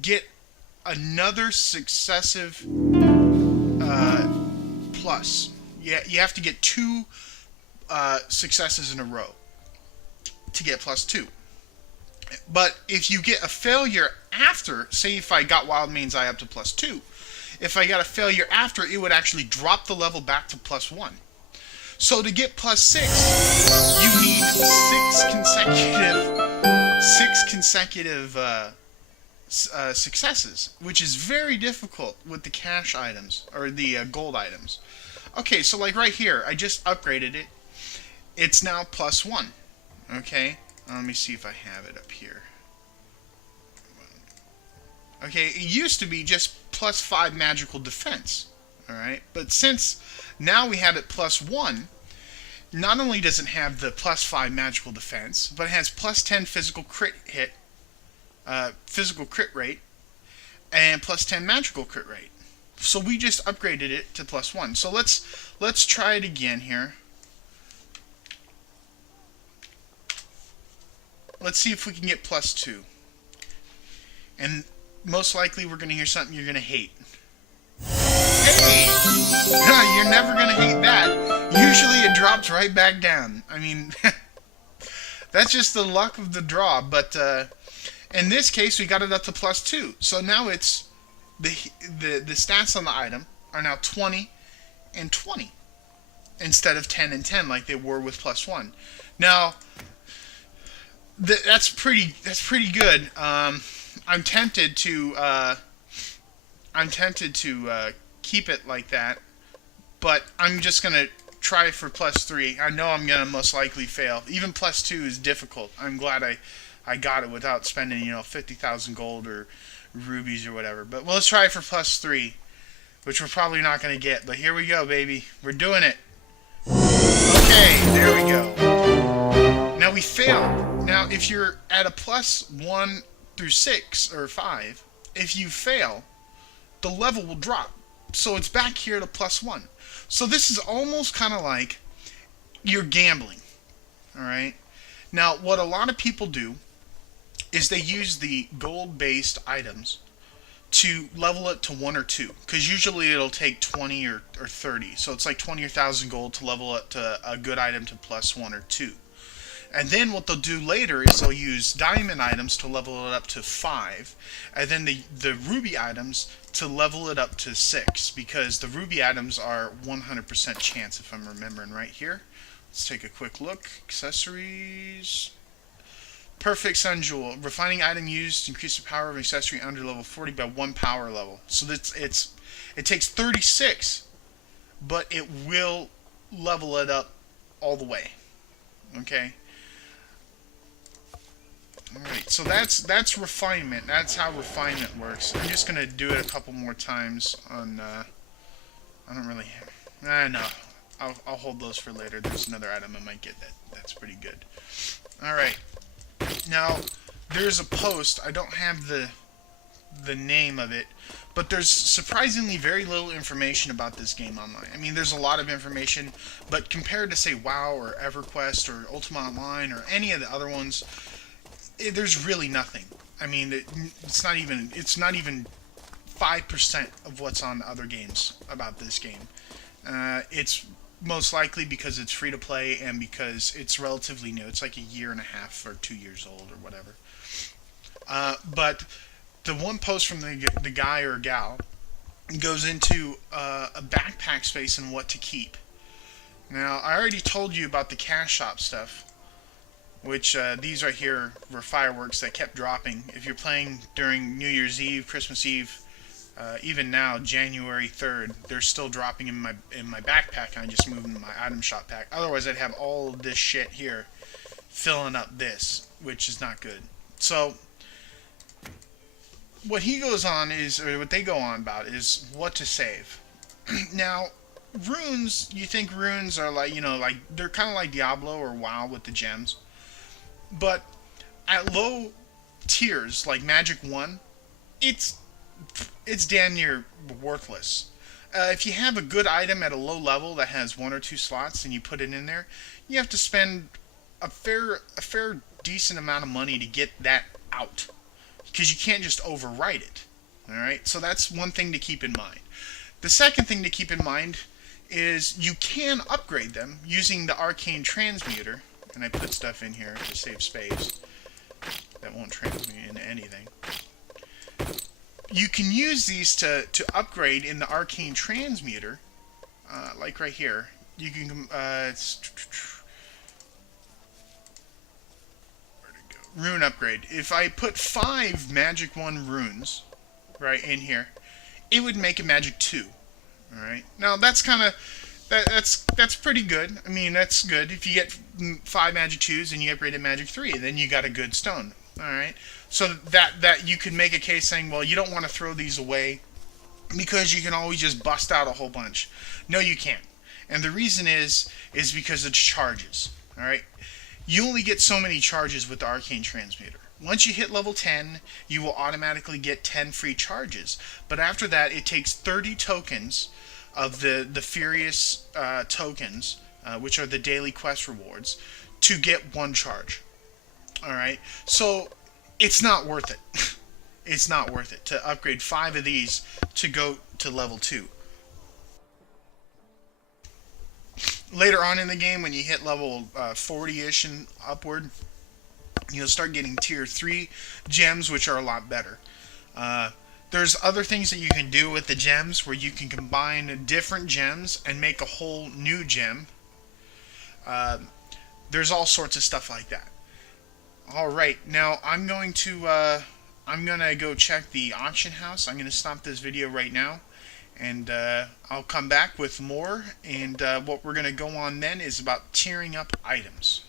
get another successive plus. Yeah, you have to get two successes in a row to get plus two. But if you get a failure after, say if I got Wild Man's Eye up to plus two, if I got a failure after, it would actually drop the level back to plus one. So to get plus six, you need six consecutive successes, which is very difficult with the cash items or the gold items. Okay, so like right here, I just upgraded it. It's now plus one. Okay, let me see if I have it up here. Okay, it used to be just plus 5 magical defense. Alright, but since now we have it plus 1, not only does it have the plus 5 magical defense, but it has plus 10 physical crit hit, physical crit rate, and plus 10 magical crit rate. So we just upgraded it to plus 1. So let's try it again here. Let's see if we can get plus 2. And most likely we're going to hear something you're going to hate. Hey! You're never going to hate that. Usually it drops right back down. I mean, that's just the luck of the draw. But in this case, we got it up to plus 2. So now it's the stats on the item are now 20 and 20 instead of 10 and 10 like they were with plus 1. Now, that's pretty good. I'm tempted to keep it like that, but I'm just gonna try for plus 3. I know I'm gonna most likely fail. Even plus 2 is difficult. I'm glad I got it without spending 50,000 gold or rubies or whatever. But let's try for plus 3, which we're probably not gonna get. But here we go, baby. We're doing it. Okay, there we go. Now we failed. Now if you're at a plus 1 through 6 or 5, if you fail, the level will drop. So it's back here to plus 1. So this is almost kind of like you're gambling. Alright? Now, what a lot of people do is they use the gold-based items to level it to 1 or 2. Because usually it'll take 20 or 30. So it's like 20 or 1,000 gold to level it to a good item to plus 1 or 2. And then what they'll do later is they'll use diamond items to level it up to 5. And then the ruby items to level it up to 6. Because the ruby items are 100% chance, if I'm remembering right here. Let's take a quick look. Accessories. Perfect Sun Jewel. Refining item used to increase the power of an accessory under level 40 by 1 power level. So it takes 36, but it will level it up all the way. Okay? Alright, so that's refinement. That's how refinement works. I'm just gonna do it a couple more times on I don't really no. I'll hold those for later. There's another item I might get that's pretty good. Alright. Now there's a post. I don't have the name of it, but there's surprisingly very little information about this game online. I mean, there's a lot of information, but compared to say WoW or EverQuest or Ultima Online or any of the other ones, there's really nothing. I mean, it's not even 5% of what's on other games about this game. It's most likely because it's free to play and because it's relatively new. It's like a year and a half or 2 years old or whatever. But the one post from the guy or gal goes into a backpack space and what to keep. Now, I already told you about the cash shop stuff, which these right here were fireworks that kept dropping. If you're playing during New Year's Eve, Christmas Eve, even now, January 3rd, they're still dropping in my backpack, and I just moved into my item shop pack. Otherwise, I'd have all of this shit here filling up this, which is not good. So, what he goes on is, or what they go on about is what to save. Now, runes, you think runes are like, like, they're kind of like Diablo or WoW with the gems. But at low tiers, like Magic 1, it's damn near worthless. If you have a good item at a low level that has 1 or 2 slots and you put it in there, you have to spend a fair decent amount of money to get that out. because you can't just overwrite it. All right, so that's one thing to keep in mind. The second thing to keep in mind is you can upgrade them using the Arcane Transmuter, and I put stuff in here to save space that won't transmute into anything. You can use these to upgrade in the Arcane Transmuter, like right here. You can rune upgrade. If I put 5 Magic 1 runes right in here, it would make a Magic 2. All right. Now that's kind of that's pretty good. I mean, that's good. If you get 5 Magic 2s and you upgrade to Magic 3, then you got a good stone. All right. So that you could make a case saying, well, you don't want to throw these away because you can always just bust out a whole bunch. No, you can't. And the reason is because of charges. All right. You only get so many charges with the Arcane Transmuter. Once you hit level 10, you will automatically get 10 free charges. But after that, it takes 30 tokens of the Furious tokens, which are the daily quest rewards, to get 1 charge. Alright? So, it's not worth it. It's not worth it to upgrade 5 of these to go to level 2. Later on in the game, when you hit level 40-ish and upward, you'll start getting tier 3 gems, which are a lot better. There's other things that you can do with the gems, where you can combine different gems and make a whole new gem. There's all sorts of stuff like that. Alright, now I'm going to go check the auction house. I'm going to stop this video right now, and I'll come back with more, and what we're going to go on then is about tiering up items.